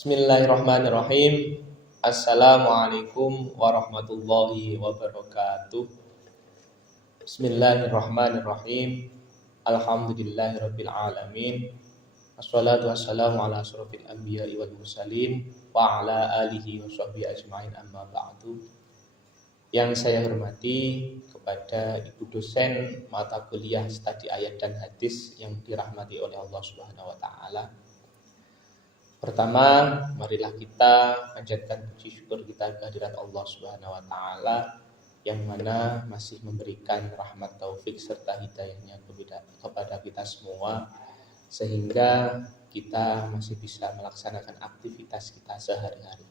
Bismillahirrahmanirrahim. Assalamualaikum warahmatullahi wabarakatuh. Bismillahirrahmanirrahim. Alhamdulillahirabbil alamin. Wassalatu wassalamu ala asyrofil anbiya'i wal mursalin wa ala alihi wa sahbihi ajma'in, amma ba'du. Yang saya hormati kepada Ibu dosen mata kuliah studi ayat dan hadis yang dirahmati oleh Allah Subhanahu wa taala. Pertama, marilah kita panjatkan puji syukur kita kehadirat Allah Subhanahu wa taala yang mana masih memberikan rahmat taufik serta hidayahnya kepada kita semua sehingga kita masih bisa melaksanakan aktivitas kita sehari-hari.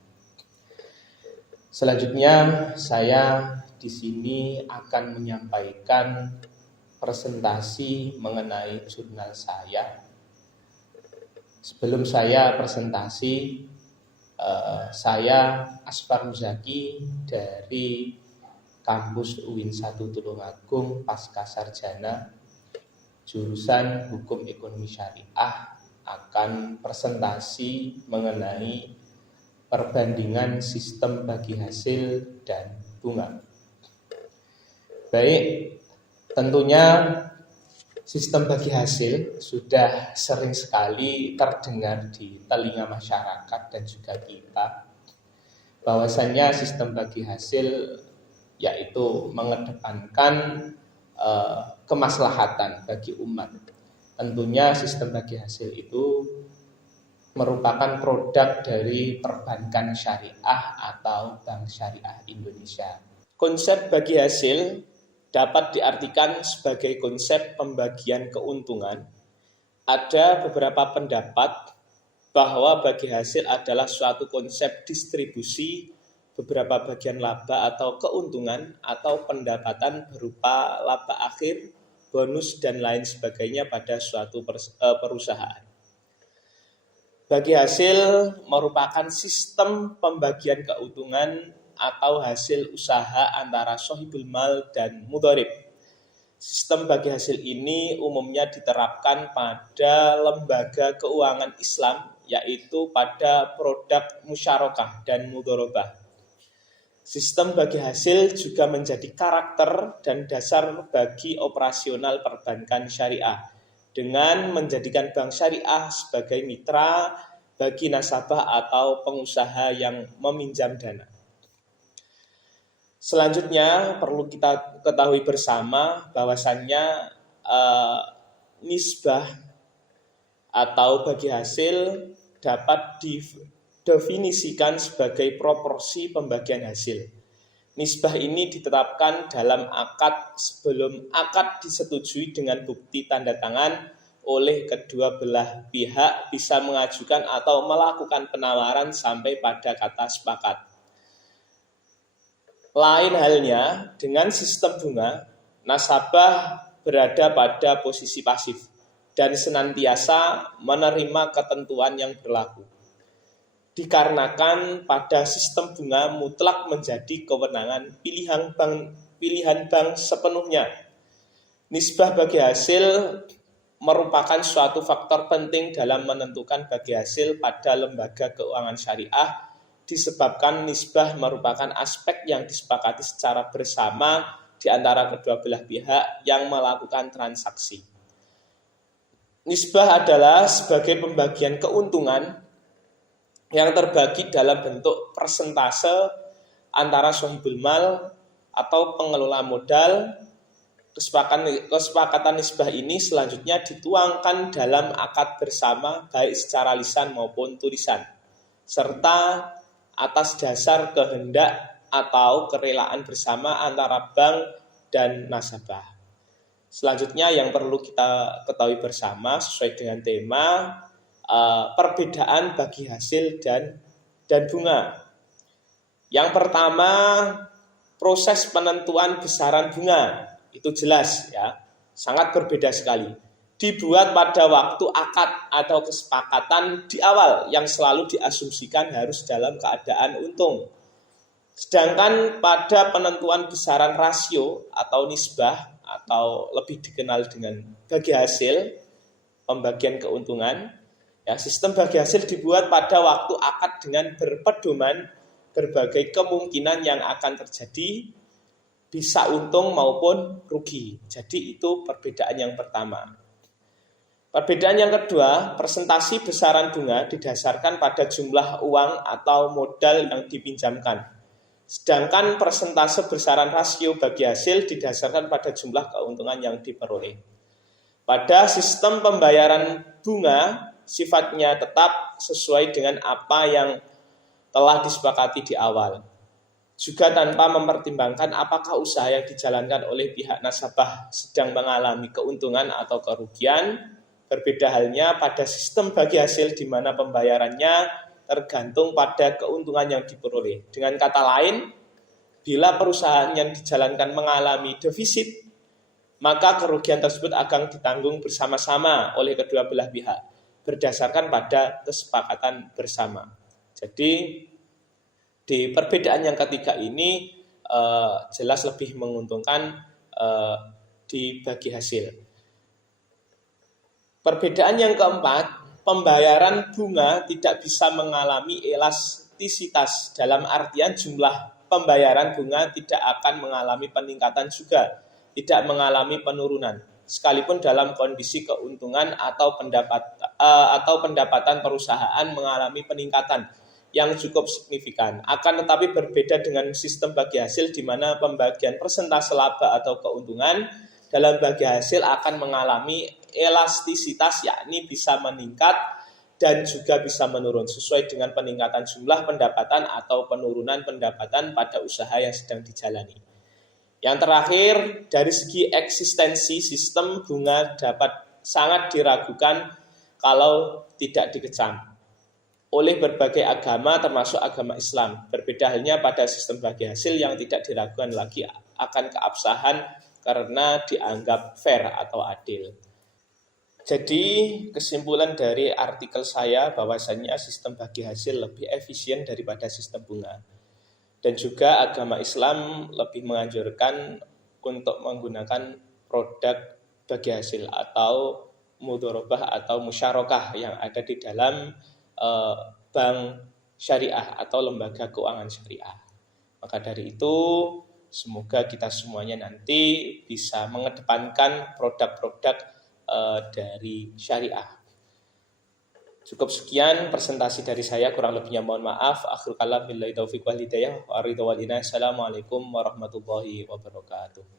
Selanjutnya, saya di sini akan menyampaikan presentasi mengenai jurnal saya. Sebelum saya presentasi, saya Asfar Muzaki dari kampus UIN 1 Tulungagung pasca sarjana jurusan Hukum Ekonomi Syariah akan presentasi mengenai perbandingan sistem bagi hasil dan bunga. Baik, tentunya sistem bagi hasil sudah sering sekali terdengar di telinga masyarakat dan juga kita, bahwasannya sistem bagi hasil yaitu mengedepankan kemaslahatan bagi umat. Tentunya sistem bagi hasil itu merupakan produk dari perbankan syariah atau Bank Syariah Indonesia. Konsep bagi hasil dapat diartikan sebagai konsep pembagian keuntungan. Ada beberapa pendapat bahwa bagi hasil adalah suatu konsep distribusi beberapa bagian laba atau keuntungan atau pendapatan berupa laba akhir, bonus, dan lain sebagainya pada suatu perusahaan. Bagi hasil merupakan sistem pembagian keuntungan atau hasil usaha antara sohibul mal dan mudharib. Sistem bagi hasil ini umumnya diterapkan pada lembaga keuangan Islam, yaitu pada produk musyarakah dan mudharabah. Sistem bagi hasil juga menjadi karakter dan dasar bagi operasional perbankan syariah, dengan menjadikan bank syariah sebagai mitra bagi nasabah atau pengusaha yang meminjam dana. Selanjutnya perlu kita ketahui bersama bahwasannya nisbah atau bagi hasil dapat didefinisikan sebagai proporsi pembagian hasil. Nisbah ini ditetapkan dalam akad sebelum akad disetujui dengan bukti tanda tangan oleh kedua belah pihak bisa mengajukan atau melakukan penawaran sampai pada kata sepakat. Lain halnya dengan sistem bunga, nasabah berada pada posisi pasif dan senantiasa menerima ketentuan yang berlaku. Dikarenakan pada sistem bunga mutlak menjadi kewenangan pilihan bank sepenuhnya. Nisbah bagi hasil merupakan suatu faktor penting dalam menentukan bagi hasil pada lembaga keuangan syariah, disebabkan nisbah merupakan aspek yang disepakati secara bersama di antara kedua belah pihak yang melakukan transaksi. Nisbah adalah sebagai pembagian keuntungan yang terbagi dalam bentuk persentase antara sohibul mal atau pengelola modal. Kesepakatan nisbah ini selanjutnya dituangkan dalam akad bersama baik secara lisan maupun tulisan, serta atas dasar kehendak atau kerelaan bersama antara bank dan nasabah. Selanjutnya yang perlu kita ketahui bersama sesuai dengan tema perbedaan bagi hasil dan bunga. Yang pertama, proses penentuan besaran bunga itu jelas ya, sangat berbeda sekali. Dibuat pada waktu akad atau kesepakatan di awal yang selalu diasumsikan harus dalam keadaan untung. Sedangkan pada penentuan besaran rasio atau nisbah atau lebih dikenal dengan bagi hasil, pembagian keuntungan, Ya, sistem bagi hasil dibuat pada waktu akad dengan berpedoman berbagai kemungkinan yang akan terjadi, bisa untung maupun rugi. Jadi itu perbedaan yang pertama. Perbedaan yang kedua, presentasi besaran bunga didasarkan pada jumlah uang atau modal yang dipinjamkan. Sedangkan persentase besaran rasio bagi hasil didasarkan pada jumlah keuntungan yang diperoleh. Pada sistem pembayaran bunga, sifatnya tetap sesuai dengan apa yang telah disepakati di awal. Juga tanpa mempertimbangkan apakah usaha yang dijalankan oleh pihak nasabah sedang mengalami keuntungan atau kerugian. Berbeda halnya pada sistem bagi hasil di mana pembayarannya tergantung pada keuntungan yang diperoleh. Dengan kata lain, bila perusahaan yang dijalankan mengalami defisit, maka kerugian tersebut akan ditanggung bersama-sama oleh kedua belah pihak berdasarkan pada kesepakatan bersama. Jadi di perbedaan yang ketiga ini jelas lebih menguntungkan di bagi hasil. Perbedaan yang keempat, pembayaran bunga tidak bisa mengalami elastisitas, dalam artian jumlah pembayaran bunga tidak akan mengalami peningkatan juga, tidak mengalami penurunan, sekalipun dalam kondisi keuntungan atau pendapatan perusahaan mengalami peningkatan yang cukup signifikan. Akan tetapi berbeda dengan sistem bagi hasil di mana pembagian persentase laba atau keuntungan dalam bagi hasil akan mengalami elastisitas, yakni bisa meningkat dan juga bisa menurun sesuai dengan peningkatan jumlah pendapatan atau penurunan pendapatan pada usaha yang sedang dijalani. Yang terakhir, dari segi eksistensi sistem bunga dapat sangat diragukan kalau tidak dikecam oleh berbagai agama termasuk agama Islam. Berbeda halnya pada sistem bagi hasil yang tidak diragukan lagi akan keabsahan karena dianggap fair atau adil. Jadi kesimpulan dari artikel saya bahwasannya sistem bagi hasil lebih efisien daripada sistem bunga. Dan juga agama Islam lebih menganjurkan untuk menggunakan produk bagi hasil atau mudharabah atau musyarakah yang ada di dalam bank syariah atau lembaga keuangan syariah. Maka dari itu, semoga kita semuanya nanti bisa mengedepankan produk-produk dari syariah. Cukup sekian presentasi dari saya, kurang lebihnya mohon maaf. Akhirul kalam billahi taufiq wal hidayah wa ridha wal inayah. Assalamualaikum warahmatullahi wabarakatuh.